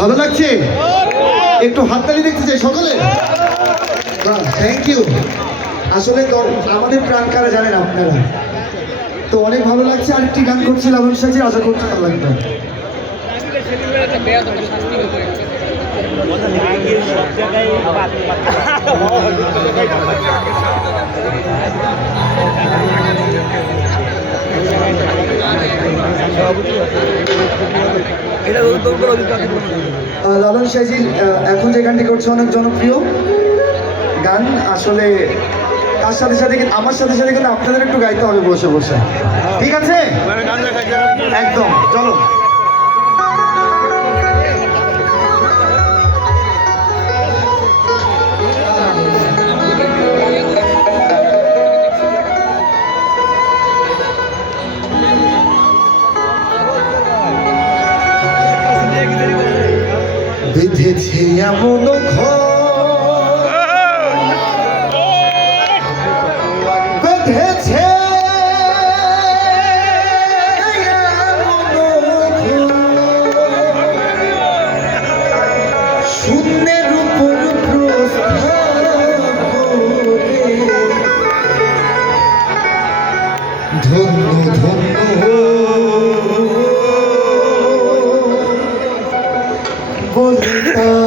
ভালো লাগছে? একটু হাততালি দেখতে চাই সকলে। Thank you. আসলে আমাদের প্রাণ কারা জানেন আপনারা তো, অনেক ভালো লাগছে। আরেকটি গান করছি লালন সাজির, আশা করতে ভালো লাগবে। লালন সাজির এখন যে গানটি করছে অনেক জনপ্রিয় গান। আসলে তার সাথে সাথে আমার সাথে সাথে কিন্তু আপনাদের একটু গাইতে হবে বসে বসে, ঠিক আছে? একদম, চলো। বেঁধেছে এমন বেঁধেছে শূন্যের উপর ধন্য ধন্য বলে